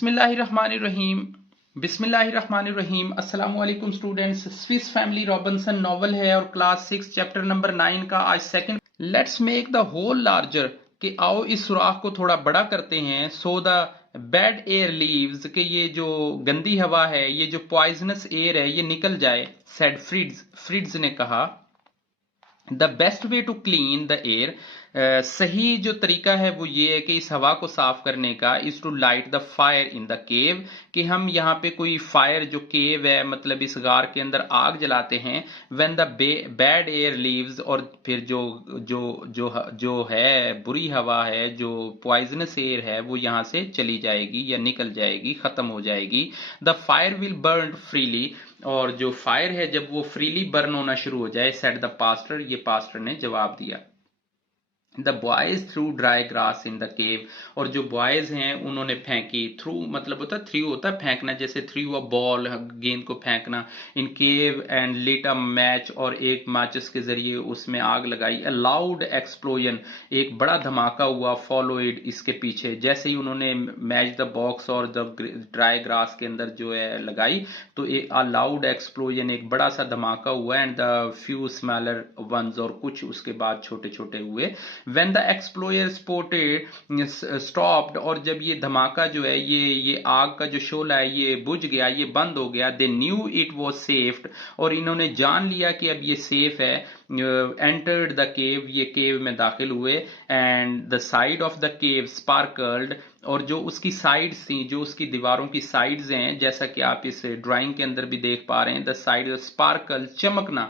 बिस्मिल्लाहिर्रहमानिर्रहीम बिस्मिल्लाहिर्रहमानिर्रहीम। अस्सलाम वालेकुम students. Swiss family Robinson novel है और क्लास 6 चैप्टर नंबर 9 का आज second. Let's make the hole larger, कि आओ इस सुराख को थोड़ा बड़ा करते हैं। So the bad air leaves, कि ये जो गंदी हवा है, ये जो पॉइजनस एयर है, ये निकल जाए। सेड फ्रिड्स, फ्रिड्स ने कहा। The best way to clean the air, सही जो तरीका है वो ये है कि इस हवा को साफ करने का, is to light the fire in the cave, कि हम यहाँ पे कोई फायर, जो केव है मतलब इस गार के अंदर आग जलाते हैं। When the bad air leaves, और फिर जो जो जो जो है बुरी हवा है, जो पॉइजनस एयर है, वो यहाँ से चली जाएगी या निकल जाएगी, खत्म हो जाएगी। The fire will burn freely, और जो फायर है जब वो फ्रीली बर्न होना शुरू हो जाए। सेड द पास्टर, ये पास्टर ने जवाब दिया। The boys through dry grass in the केव, और जो बॉयज हैं उन्होंने फेंकी। थ्रू मतलब होता है, थ्रू होता है फेंकना, जैसे थ्रू अ बॉल, गेंद को फेंकना। In cave and lit a match, और एक माचिस के जरिए उसमें आग लगाई। अ लाउड एक्सप्लोजन, एक बड़ा धमाका हुआ। फॉलोइड, इसके पीछे जैसे ही उन्होंने मैच द बॉक्स और द ड्राई ग्रास के अंदर जो है लगाई, तो अ लाउड एक्सप्लोजन, एक बड़ा सा धमाका हुआ। And the few smaller once, और कुछ उसके बाद छोटे छोटे हुए। When the explorer spotted stopped, और जब ये धमाका जो है, ये आग का जो शोला है, ये बुझ गया, ये बंद हो गया। They knew it was safe, और इन्होंने जान लिया कि अब ये सेफ है। Entered the cave, ये केव में दाखिल हुए। And the side of the cave sparkled, और जो उसकी साइड्स थी, जो उसकी दीवारों की साइड्स हैं, जैसा कि आप इस ड्राइंग के अंदर भी देख पा रहे हैं। द साइड स्पार्कल, चमकना,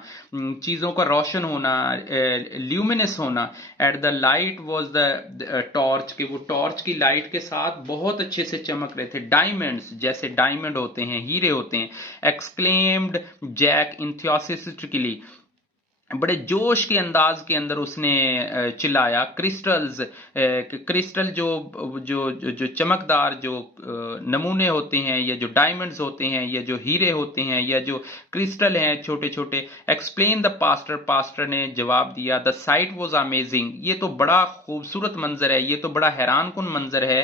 चीजों का रोशन होना, ल्यूमिनस होना। At the light was the torch, के वो टॉर्च की लाइट के साथ बहुत अच्छे से चमक रहे थे। डायमंड्स, जैसे डायमंड होते हैं, हीरे होते हैं। एक्सक्लेम्ड जैक इंथ्यूसिस्टिकली, बड़े जोश के अंदाज के अंदर उसने चिल्लाया। क्रिस्टल्स, क्रिस्टल जो जो जो, जो चमकदार जो नमूने होते हैं, या जो डायमंड्स होते हैं, या जो हीरे होते हैं, या जो क्रिस्टल हैं छोटे छोटे। एक्सप्लेन द पास्टर, पास्टर ने जवाब दिया। द साइट वॉज अमेजिंग, ये तो बड़ा खूबसूरत मंजर है, ये तो बड़ा हैरान कुन मंजर है।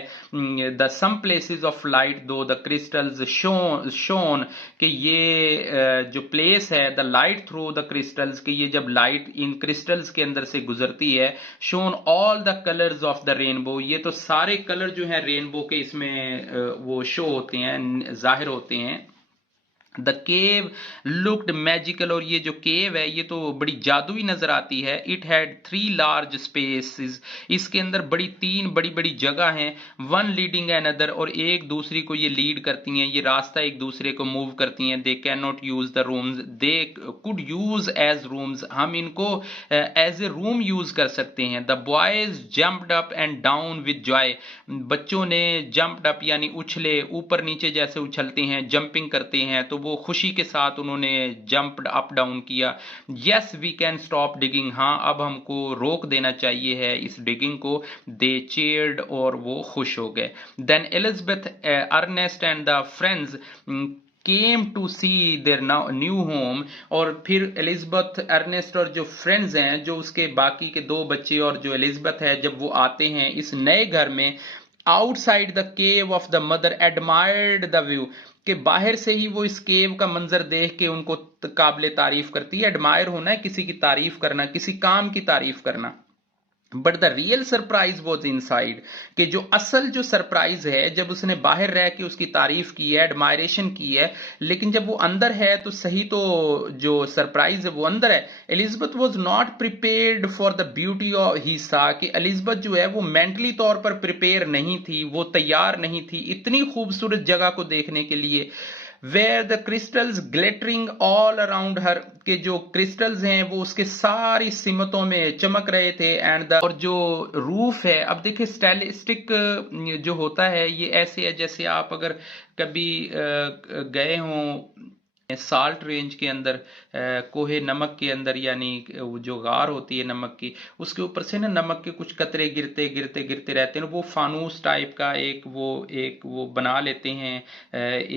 The some places of light though the crystals shone, कि ये जो प्लेस है, the light through the crystals, कि ये जब लाइट इन क्रिस्टल्स के अंदर से गुजरती है। Shown all the colours of the rainbow, ये तो सारे कलर जो है रेनबो के इसमें वो शो होते हैं, जाहिर होते हैं। द केव लुक्ड मैजिकल, और ये जो केव है ये तो बड़ी जादुई नजर आती है। इट हैड 3 लार्ज स्पेसेस, इसके अंदर तीन बड़ी बड़ी जगह हैं। वन लीडिंग अनदर, और एक दूसरी को ये लीड करती हैं, ये रास्ता एक दूसरे को मूव करती हैं। They can not use the rooms, they could use as rooms, हम इनको एज ए रूम यूज कर सकते हैं। The boys jumped up and down with joy, बच्चों ने जंप्ड अप यानी उछले, ऊपर नीचे जैसे उछलते हैं, जंपिंग करते हैं, तो वो खुशी के साथ उन्होंने जंप्ड अप डाउन किया। Yes we can stop digging, हाँ अब हमको रोक देना चाहिए है इस डिगिंग को। दे चीयर्ड, और वो खुश हो गए। Then Elizabeth, Ernest and the friends came to see their new home, और फिर एलिजाबेथ, अर्नेस्ट और जो फ्रेंड्स हैं, जो उसके बाकी के 2 बच्चे और जो एलिजाबेथ है, जब वो आते हैं इस नए घर में। Outside the cave of the mother admired the view, कि बाहर से ही वो इस केव का मंजर देख के उनको काबिले तारीफ करती है। एडमायर होना है किसी की तारीफ करना, किसी काम की तारीफ करना। But the real surprise was inside, कि जो असल जो सरप्राइज है, जब उसने बाहर रह के उसकी तारीफ की है, एडमायरेशन की है, लेकिन जब वो अंदर है तो सही तो जो सरप्राइज है वो अंदर है। Elizabeth was not prepared for the beauty of he saw, कि एलिजाबेथ जो है वो मेंटली तौर पर प्रिपेयर नहीं थी, वो तैयार नहीं थी इतनी खूबसूरत जगह को देखने के लिए। Where the crystals glittering all around her, के जो क्रिस्टल्स हैं वो उसके सारी सिमतों में चमक रहे थे। एंड द, और जो रूफ है, अब देखिए स्टाइलिस्टिक जो होता है ये ऐसे है जैसे आप अगर कभी गए हों साल्ट रेंज के अंदर, कोहे नमक के अंदर, यानी वो जो गार होती है नमक की, उसके ऊपर से ना नमक के कुछ कतरे गिरते गिरते गिरते रहते हैं। वो फानूस टाइप का एक वो बना लेते हैं,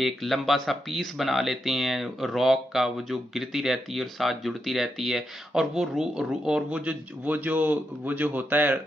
एक लंबा सा पीस बना लेते हैं रॉक का, वो जो गिरती रहती है और साथ जुड़ती रहती है। और वो और वो जो होता है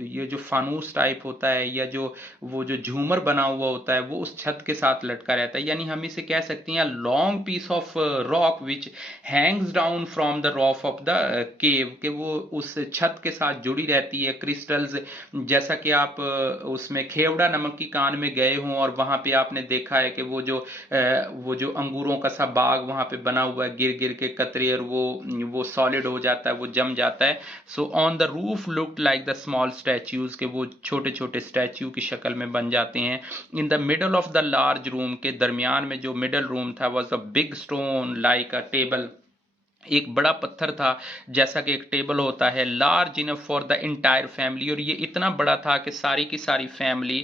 ये जो फानूस टाइप होता है या जो वो जो झूमर बना हुआ होता है वो उस छत के साथ लटका रहता है, यानी हम इसे कह सकते हैं long piece of rock which hangs down from the roof of the cave, के वो उस छत के साथ जुड़ी रहती है। क्रिस्टल्स, जैसा कि आप उसमें खेवड़ा नमक की कान में गए हों और वहां पे आपने देखा है कि वो जो अंगूरों का सा बाग वहां पे बना हुआ है, गिर गिर के कतरे, और वो सॉलिड हो जाता है, वो जम जाता है। So on the roof looked like the small statues, के वो छोटे छोटे स्टैच्यू की शक्ल में बन जाते हैं। In the middle of the large room, के दरमियान में जो मिडल रूम था, was a big stone like a table, एक बड़ा पत्थर था जैसा कि एक टेबल होता है, large enough for the entire family, और ये इतना बड़ा था कि सारी की सारी फैमिली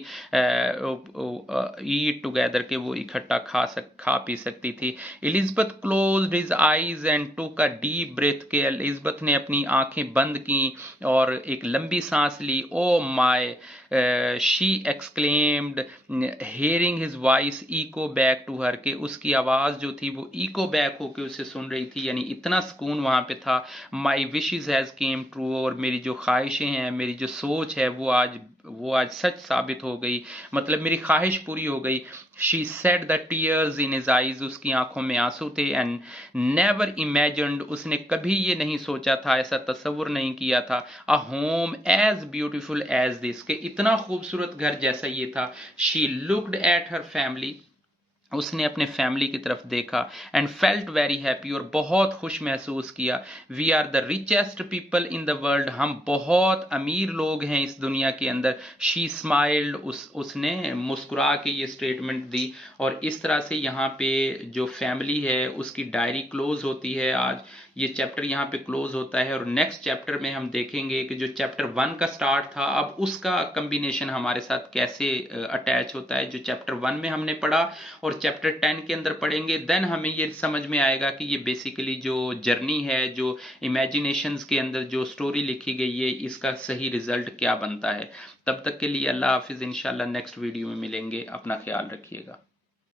ईट टुगेदर, के वो इकट्ठा खा पी सकती थी। Elizabeth closed his eyes and took a deep breath, के एलिजबेथ ने अपनी आंखें बंद की और एक लंबी सांस ली। Oh my, she exclaimed, hearing his voice echo back to her, के उसकी आवाज जो थी वो इको बैक होके उसे सुन रही थी, यानी इतना सुकून वहां पे था। माई विशेज हैज केम ट्रू, और मेरी जो ख्वाहिशें हैं, मेरी जो सोच है वो आज सच साबित हो गई, मतलब मेरी ख्वाहिश पूरी हो गई। She said the tears in his eyes, उसकी आंखों में आंसू थे। एंड नेवर इमेजिन्ड, उसने कभी ये नहीं सोचा था, ऐसा तस्वुर नहीं किया था, a home as beautiful as this, के इतना खूबसूरत घर जैसा ये था। She looked at her family, उसने अपने फैमिली की तरफ देखा। एंड फेल्ट वेरी हैप्पी, और बहुत खुश महसूस किया। We are the richest people in the world, हम बहुत अमीर लोग हैं इस दुनिया के अंदर। शी स्माइल्ड, उसने मुस्कुरा के ये स्टेटमेंट दी। और इस तरह से यहाँ पे जो फैमिली है उसकी डायरी क्लोज होती है। आज ये चैप्टर यहाँ पे क्लोज होता है, और नेक्स्ट चैप्टर में हम देखेंगे कि जो चैप्टर 1 का स्टार्ट था, अब उसका कम्बिनेशन हमारे साथ कैसे अटैच होता है, जो चैप्टर 1 में हमने पढ़ा और चैप्टर 10 के अंदर पढ़ेंगे। देन हमें ये समझ में आएगा कि ये बेसिकली जो जर्नी है, जो इमेजिनेशंस के अंदर जो स्टोरी लिखी गई है, इसका सही रिजल्ट क्या बनता है। तब तक के लिए अल्लाह हाफिज, इंशाल्लाह नेक्स्ट वीडियो में मिलेंगे, अपना ख्याल रखिएगा।